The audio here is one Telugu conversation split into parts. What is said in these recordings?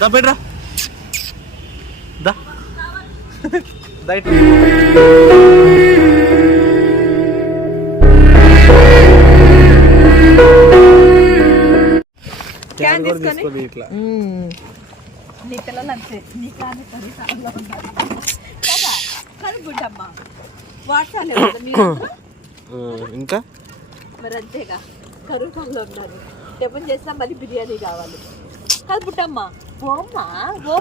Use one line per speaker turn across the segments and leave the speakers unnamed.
దా బెడ్రా. దా. దా ఇటు. క్యాన్ కూడా తీసుకోండి ఇట్లా.
నీ పిల్లలు అంతే. నీ కానీ పది సార్లు కదా? బుడ్డమ్మ వాట్సాప్
ఇంకా?
మరి అంతేగా. కరువు పనులు ఉన్నారు. టిఫిన్ చేసినా మళ్ళీ బిర్యానీ కావాలి. కాదు బుడ్డమ్మ ఓమ్మా?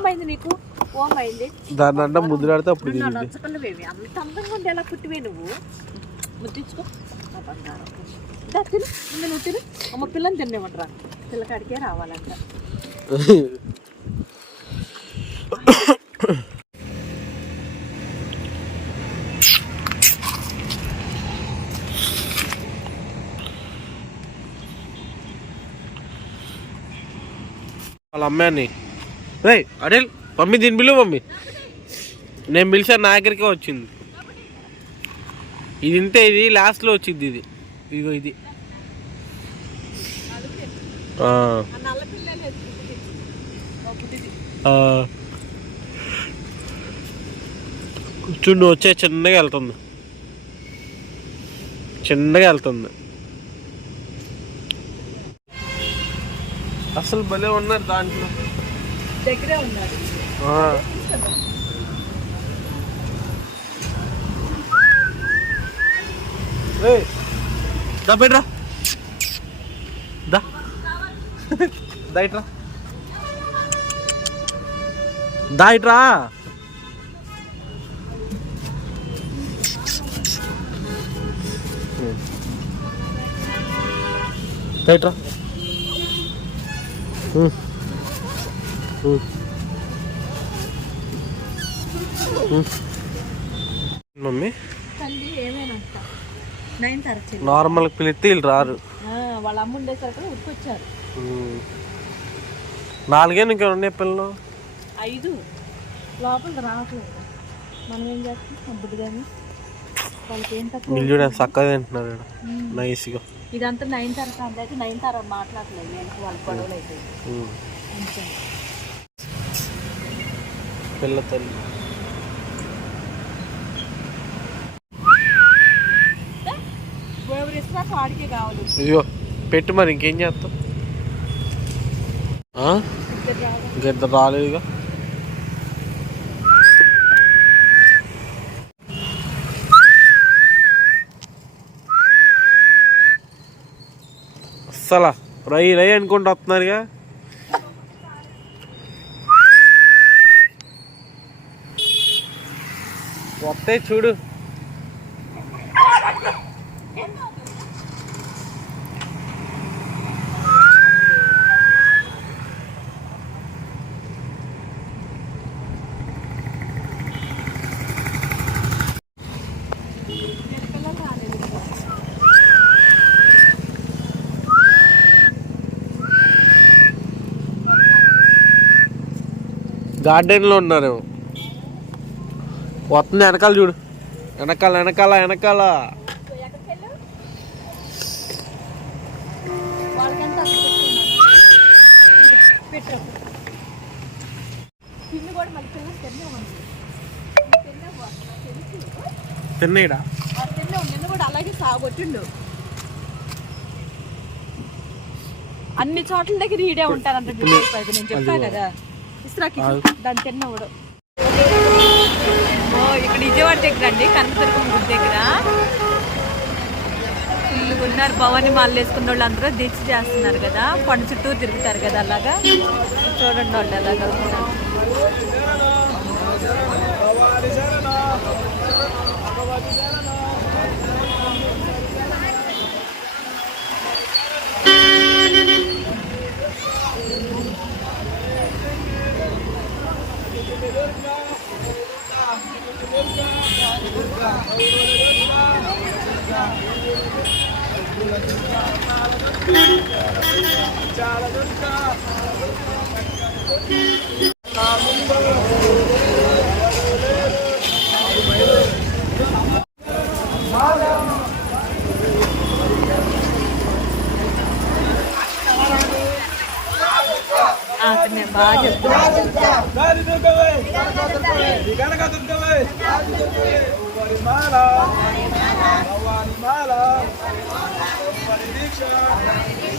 అయింది నీకు? ఓం అయింది
దాన్ని అంటే ముద్దులాడితే అప్పుడు
నచ్చకున్నవేమి అంత అందంగా ఉండి ఎలా పుట్టివే నువ్వు? ముద్దించుకో నా బంగారం దా తిను. నువ్వు తిను. అమ్మ పిల్లని తినేమంటరా పిల్లకాడికే రావాలంట.
వాళ్ళ అమ్మాయిని రే అడే మమ్మీ దీని పిలువు మమ్మీ. నేను పిలిచాను నా దగ్గరికే వచ్చింది. ఇది ఇంతే ఇది లాస్ట్లో వచ్చింది ఇది. ఇదిగో ఇది. కూర్చుండి చూడు వచ్చే చిన్నగా వెళ్తుంది. చిన్నగా వెళ్తుంది. అసలు భలే ఉన్నారు దాంట్లో.
దగ్గరే ఉన్నారు.
దా బెడ్రా దా. దా ఇట్రా దా మమ్మీ? నార్మల్ పిలిస్తే వీళ్ళు రారు.
వాళ్ళ అమ్మ ఉండేసరికి ఉరికొచ్చారు.
ఉమ్. నాలుగే ఇంకా ఉన్నాయి పిల్లలు?
ఐదు. లోపల రావట్లేదు. మనం ఏం చేస్తాం? అప్పుడు కానీ
వీళ్ళు చూడ చక్కగా తింటున్నారు ఈడ. నైస్గా.
ఇదంతా నైన్ తరగతి అంత అయితే నైన్ తర మాట్లాడలేదు వాళ్ళ గొడవలు అయితే.
పిల్ల తల్లి. అయ్యో పెట్టు మరి ఇంకేం చేస్తాం ఆ?
ఇద్దరు రావాలి.
ఇంకా ఇద్దరు రాలేదుగా. అస్సలా. రై రై అనుకుంటూ వస్తున్నారుగా. వస్తాయి చూడు
పిల్లలు రాలేదు
గార్డెన్లో ఉన్నారేమో. వస్తుంది వెనకాల చూడు. వెనకాల వెనకాల వెనకాల. తిన్నీడా?
వాడు తిన్నావు నిన్ను కూడా అలాగే సాగొట్టిండు అన్ని చోట్ల దగ్గర ఈడే ఉంటారంట. నేను చెప్పా కదా. ఇస్రాకి దాన్ని తిన్నవాడు ఇక్కడ విజయవాడ దగ్గర అండి కనకదుర్గం గుడి దగ్గర. ఫుల్గా ఉన్నారు భవాని మాలు వేసుకున్న వాళ్ళు అందరూ దీక్ష చేస్తున్నారు కదా. కొండ చుట్టూ తిరుగుతారు కదా అలాగా. చూడండి వాళ్ళు అలాగా బాగా చెప్తాను
Parimala. Parimala. Parimala. Parimala. Parimala.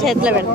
చేతిలో పెడతా